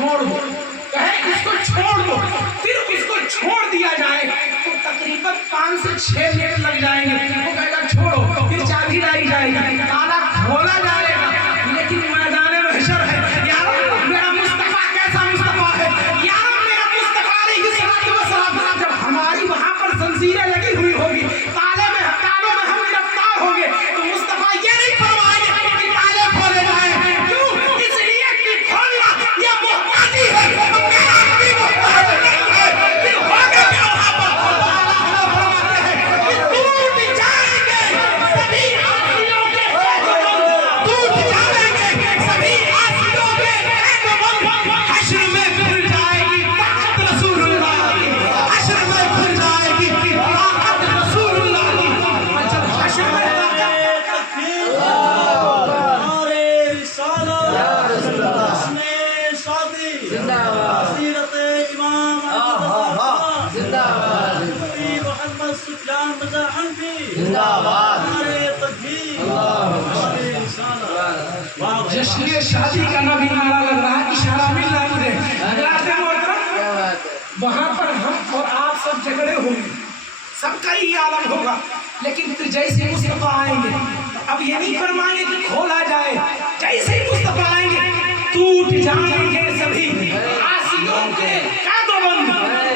چھوڑ دو، کہے اس کو چھوڑ دو، پھر اس کو چھوڑ دیا جائے تو تقریباً 5 سے 6 منٹ لگ جائیں گے. وہ کہے گا چھوڑو، پھر چابی لائی جائے گی، تالا کھولا جائے گا، لیکن میدان محشر ہے. یارو میرا مصطفیٰ کیسا مصطفیٰ ہے، یارو میرا مصطفیٰ علیہ الصلوۃ والسلام. جب ہماری وہاں پر زنجیریں لگی ہوئی ہوگی، تالوں میں ہم گرفتار ہوں گے، تو مصطفیٰ یہ نہیں فرمائیں گے کہ تالے کھولے جائیں. کیوں؟ اس لیے کہ کھولنا یہ محتاجی ہے، میرا بھی محتاج نہیں ہے. پھر ہوگا کیا وہاں پر؟ اللہ فرماتے ہیں کہ ٹوٹ جائیں گے سبھی آسیوں کے قید، ٹوٹ جائیں گے سبھی آسیوں کے قید. حشر میں کھل جائے گی طاقت رسول اللہ کی، حشر میں کھل جائے گی طاقت رسول اللہ کی. جب حشر میں جشن شادی کا نبی نعرہ لگ رہا ہے، اشارہ مل رہا ہے مجھے. حضرات محترم، وہاں پر ہم اور آپ سب جھگڑے ہوں گے، سب کا ہی عالم ہوگا، لیکن پھر جیسے مصطفیٰ آئیں گے تو اب یہ نہیں فرمائیں گے کہ کھولا جائے. جیسے ہی مصطفیٰ آئیں گے ٹوٹ جائیں گے سبھی آسیوں کے قید و بند،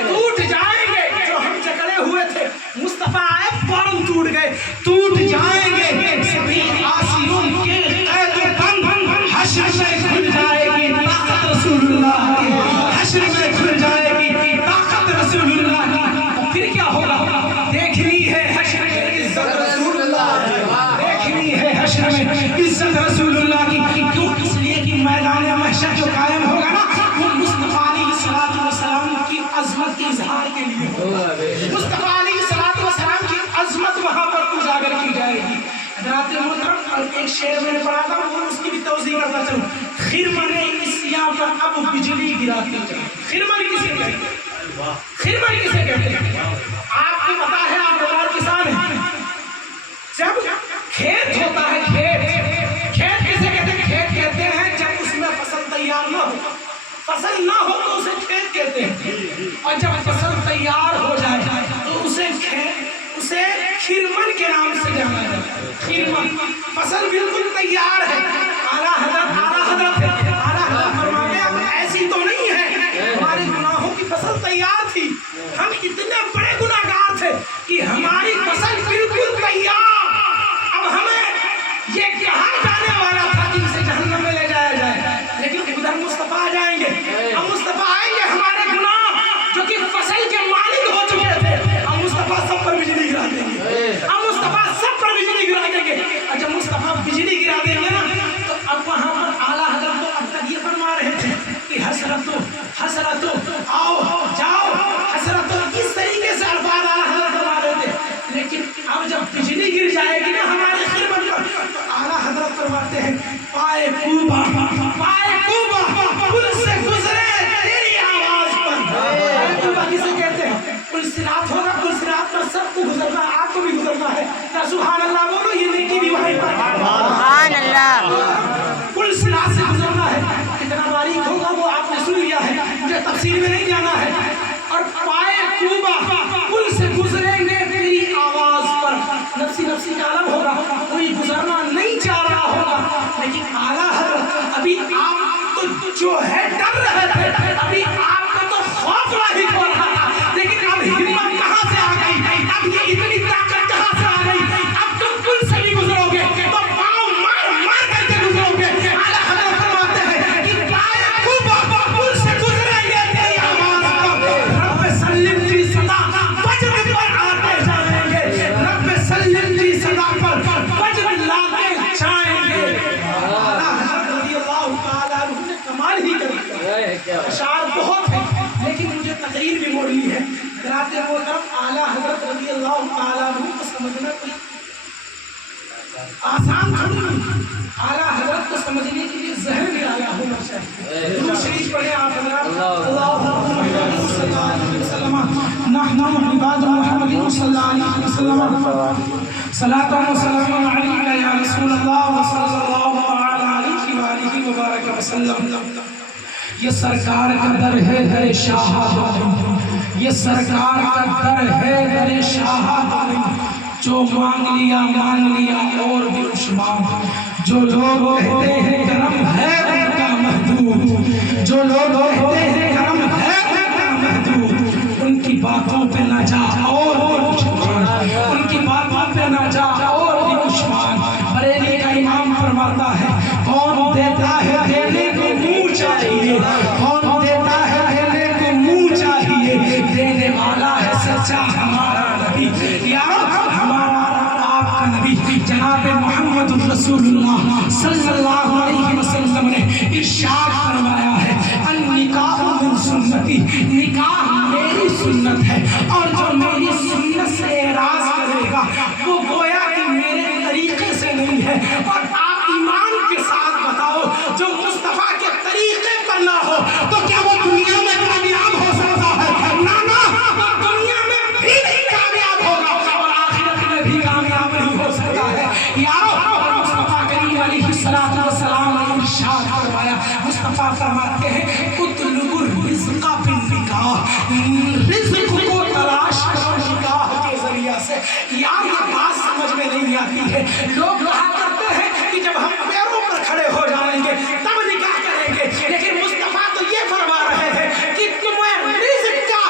ٹوٹ جائیں گے. جو ہم جھگڑے ہوئے تھے مصطفیٰ آئے فوراً ٹوٹ گئے. ٹوٹ جائیں گے سبھی آسیوں کے قید و بند. حشر میں کھل جائے گی طاقت رسول اللہ کی، حشر میں کھل جائے گی طاقت رسول اللہ کی. پھر کیا ہوگا؟ دیکھنی ہے حشر میں عزت رسول اللہ کی، دیکھنی ہے حشر میں عزت رسول اللہ کی. کیوں؟ اس لیے کہ میدان محشر جو قائم ہوگا نا، وہ مصطفیٰ علیہ الصلوۃ والسلام کی عظمت کے اظہار کے لیے ہوگا. مصطفیٰ علیہ الصلوۃ والسلام کی عظمت وہاں پر اجاگر کی جائے گی. حضرات محترم، اور ایک شعر میں نے پڑھا تھا، وہ اس کی بھی توضیح کرتا چلوں. خرمن عصیاں پر اب بجلی گراتی جائے. خرمن کسے کہتے ہیں؟ خرمن کسے کہتے ہیں؟ آپ کو پتا ہے، آپ بڑا کسان ہیں. جب کھیت ہوتا ہے، کھیت کسے کہتے ہیں؟ کھیت کہتے ہیں جب اس میں فصل تیار نہ ہو. فصل نہ ہو تو اسے کھیت کہتے ہیں، اور جب فصل تیار ہو جائے تو اسے خرمن کے نام سے جانا جاتا ہے. خرمن فصل بالکل تیار ہے، اعلیٰ حضرت فرماتے ہیں اب ایسی تو نہیں ہے، ہمارے گناہوں کی فصل تیار تھی، ہم اتنے بڑے گناہگار تھے کہ ہماری فصل بالکل تیار، اب ہمیں یہ کہا جانے والا تھا کہ اسے جہنم میں لے جایا جائے، لیکن ادھر مصطفیٰ آ جائیں گے. اب مصطفیٰ آئیں گے، ہمارے گناہ جو کہ فصل کے مالک ہو چکے تھے، اب مصطفیٰ سب پر بجلی گرا دیں گے. اب مصطفیٰ سب پر بجلی گرا دیں گے. اور جب مصطفیٰ بجلی گرا دیں گے نا، تو اب وہاں پر اعلیٰ حضرت تو اب تک یہ فرما رہے تھے کہ حسرتو آؤ جاؤ، حسرتو اس طریقے سے الفاظ اعلیٰ حضرت فرما رہے تھے. لیکن اب جب بجلی گر جائے گی نا ہمارے خرمن پر، تو اعلیٰ حضرت فرماتے ہیں پائے کوبا پل سے گزرے تیری آواز پر. پائے کوبا کسے کہتے ہیں؟ پل صراط ہوگا، پل صراط پر سب کو گزرنا ہے، آپ کو بھی گزرنا ہے. سبحان اللہ بولو، یہ نیکی بھی وہیں پر ہے. سبحان اللہ. پل صراط سے گزرنا ہے، کتنا باریک ہوگا وہ آپ نے سن لیا ہے، مجھے تفصیل میں نہیں جانا ہے. اور پائے کوبا پل سے گزریں گے تیری آواز پر. نفسی کا عالم ہوگا، کوئی گزرنا نہیں چاہ رہا ہوگا، لیکن اعلیٰ حضرت ابھی آپ تو جو ہے ڈر رہے تھے، ابھی آپ کا تو خوف لاحق ہو رہا تھا، لیکن اب ہمت کہاں سے آ گئی؟ اب یہ اتنی طاقت کہاں سے آ گئی؟ اب تم پل سے بھی گزرو گے تو پاؤں مار کر کے گزرو گے. اعلیٰ حضرت فرماتے ہیں کہ پائے کوبا پل سے گزریں گے تیری آواز پر. رب سلم کی صدا فجر پر آتے جائیں گے، رب سلم کی صدا پر فجر لاتے جائیں گے. اعلیٰ حضرت رضی اللہ تعالیٰ عنہ نے کمال ہی کر دیا. اشعار بہت ہیں لیکن مجھے تقریر بھی موڑنی ہے. حضرات محترم، اعلیٰ حضرت رضی اللہ تعالیٰ عنہ کو سمجھنا کوئی آسان تھوڑی نہیں. اعلیٰ حضرت کو سمجھنے کے لیے ذہن بھی آیا ہونا چاہیے. درود شریف پڑھیں آپ حضرات. اللہم صلی اللہ علیہ وسلم نحن عباد محمد صلی اللہ علیہ وسلم صلاۃ و سلام علیک یا رسول اللہ صلی اللہ علیہ وآلہ وبارک وسلم. یہ سرکار کا در ہے در شاہ علی، یہ سرکار کا در ہے در شاہ علی، جو مانگ لیا اور بھی عثمان، جو لوگ کہتے ہیں کرم ہے ان کا محدود، جو لوگ کہتے ہیں کرم ہے ان کا محدود، ان کی باتوں پہ نہ جا اور بھی عثمان، ان کی باتوں پہ نہ جا اور بھی عثمان۔ بریلی کا امام فرماتا ہے کون دیتا ہے دینے کو منہ چاہیے، کون دیتا ہے دینے کو منہ چاہیے، دینے والا ہے سچا ہمارا نبی، یارو ہمارا آپ کا نبی جناب محمد رسول اللہ صلی اللہ علیہ وسلم نے ارشاد فرمایا ہے النکاح من سنتی، نکاح میری سنت ہے، اور جو میری سنت سے اعراض کرے گا وہ گویا کہ میرے طریقے سے نہیں ہے۔ اور آپ ایمان کے ساتھ بتاؤ جو مصطفیٰ کے طریقے پر نہ ہو تو کیا وہ دنیا میں کامیاب ہو سکتا ہے؟ نہ وہ دنیا میں بھی نہیں کامیاب ہوگا اور آخرت میں بھی کامیاب نہیں ہو سکتا ہے۔ یارو مصطفیٰ کریم علیہ الصلوۃ والسلام نے ارشاد فرمایا، مصطفیٰ فرماتے ہیں اطلبوا الرزق بالنکاح، رزق کو تلاش کرو نکاح کے ذریعہ سے۔ یار یہ بات سمجھ میں نہیں آتی ہے، لوگ کہا کرتے ہیں کہ جب ہم پیروں پر کھڑے ہو جائیں گے تب نکاح کریں گے، لیکن مصطفیٰ تو یہ فرما رہے ہیں کہ تمہیں رزق کا،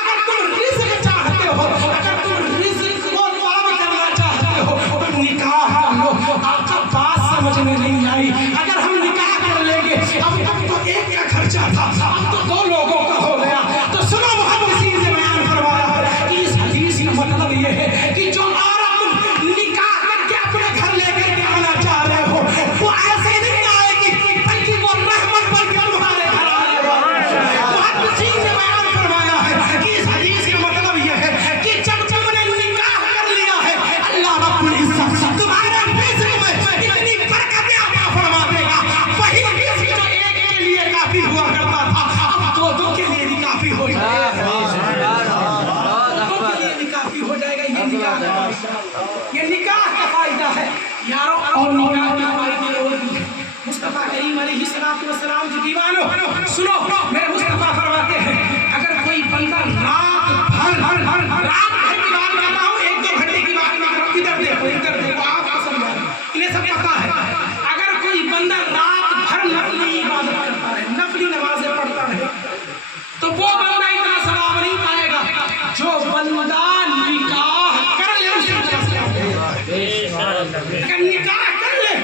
اگر تم رزق چاہتے ہو، اگر تم رزق کو طلب کرنا چاہتے ہو تو نکاح کر لو۔ آقا بات سمجھ میں نہیں آئی، اگر ہم نکاح کر لیں گے اب تو ایک کا خرچہ تھا اب تو دو لوگوں کا ہو گیا، تو سنو محمد اسی سے بیان فرمایا ہے کہ اس حدیث کا مطلب یہ ہے کہ جو عورت نکاح کر کے اپنے گھر لے کر کے آنا چاہ رہے ہو وہ ایسے نہیں آئے گی بلکہ وہ رحمت بن کے تمہارے گھر آئے گا۔ محمد اسی سے بیان فرمایا ہے کہ اس حدیث کا مطلب یہ ہے کہ جب تم نے نکاح کر لیا ہے اللہ رب العزت تمہارے رزق میں اتنی برکتیں عطا فرما دے گا، وہی رزق جو ایک کے لیے کافی ہوا کرتا تھا اب دو دو کے لیے بھی کافی ہو جائے گا، دو کے لیے بھی کافی ہو جائے گا۔ یہ نکاح کا فائدہ ہے یارو، اور نکاح کا فائدہ اور بھی ہے۔ مصطفیٰ کریم علیہ الصلوۃ والسلام کی دیوانو سنو، میرے مصطفیٰ فرماتے ہیں اگر کوئی بندہ رات بھر کی بات کرتا ہوں، ایک دو گھنٹے کی بات نہیں کرتا، ادھر دیکھو آپ کو سمجھا، انہیں سب پتا ہے، اگر کوئی بندہ رات بھر نفلی عبادت کرتا رہے، نفلی نمازیں پڑھتا رہے تو وہ بندہ اتنا ثواب نہیں پائے گا جو بندہ نکاح کر لے اس اگر نکاح کر لے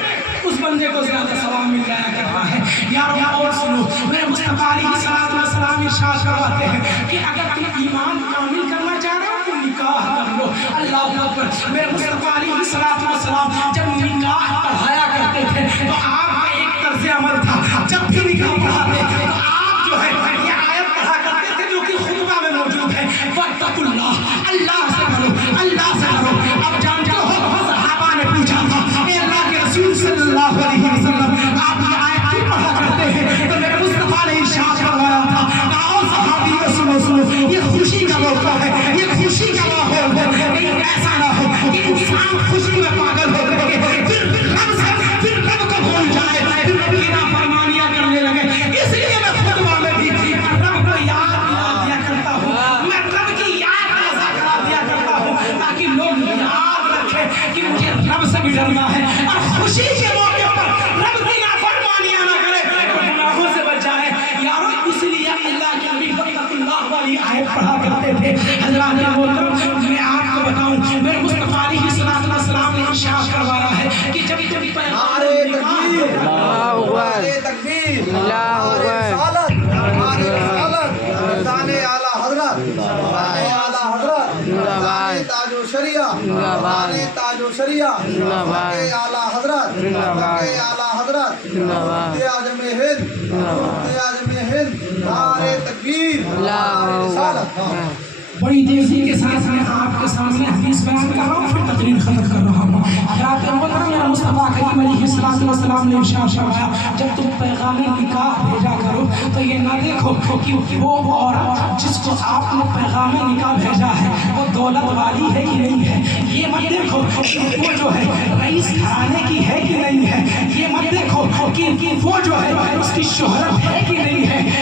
اس بندے کو زیادہ ثواب مل جایا کرتا ہے۔ یار اور سنو، میرے مصطفیٰ علیہ الصلوۃ والسلام ارشاد فرماتے ہیں کہ اگر تم ایمان کامل کرنا چاہ رہے ہو تو نکاح کر لو۔ اللہ اکبر، میرے مصطفیٰ علیہ الصلوۃ والسلام جب نکاح پڑھایا کرتے تھے تو آپ کا ایک طرز عمل تھا، جب بھی نکاح پڑھاتے تو آپ جو ہے یہ آیت پڑھا کرتے تھے جو کہ خطبہ میں موجود ہے، واتقوا اللہ، اللہ سے ڈرو، اللہ سے ڈرو۔ اب جانتے ہو صحابہ نے پوچھا تھا اے اللہ کے رسول صلی اللہ علیہ وسلم آپ یہ آیت کیوں پڑھا کرتے ہیں؟ تو میرے مصطفیٰ نے ارشاد فرمایا تھا کہا صحابیوں سنو، یہ خوشی کا موقع ہے، یہ خوشی کا ماحول ہے، کہیں ایسا نہ ہو کہ انسان خوشی میں پاگل ہو کر کے پھر رب کو بھول جائے، پھر رب کی نافرمانیاں کرنے لگے۔ اس لیے میں خطبہ میں بھی رب کو یاد دلا دیا کرتا ہوں، میں رب کی یاد تازہ کرا دیا کرتا ہوں تاکہ لوگ یاد رکھیں کہ مجھے رب سے بھی ڈرنا ہے اور خوشی کے موقع پر رب کی نافرمانیاں نہ کرے، گناہوں سے بچ جائے۔ یارو اس لیے اللہ کے نبی واتقوا اللہ والی آیت پڑھا کرتے تھے۔ حضرات محترم، میں آپ کو بتاؤں میرے مصطفیٰ علیہ الصلوۃ والسلام نے ارشاد فرمایا ہے کہ جب پیغام تکبیر، رسالت، تاج و شریعہ، تاج و شریعہ، اعلیٰ حضرت، اعلیٰ حضرت، اعظم ہند، اعظم ہند، نعرہ تکبیر، رسالت۔ بڑی تیزی کے ساتھ میں آپ کے سامنے حدیث بیان کر رہا ہوں، پھر تقریر ختم کر رہا ہوں۔ حضرات محترم، میرا مصطفیٰ کریم علیہ الصلوۃ والسلام نے ارشاد فرمایا جب تم پیغام نکاح بھیجا کرو تو یہ نہ دیکھو کہ وہ عورت جس کو آپ نے پیغام نکاح بھیجا ہے وہ دولت والی ہے کہ نہیں ہے، یہ مت دیکھو کہ وہ جو ہے رئیس گھرانے کی ہے کہ نہیں ہے، یہ مت دیکھو کہ وہ جو ہے اس کی شہرت ہے کہ نہیں ہے،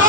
2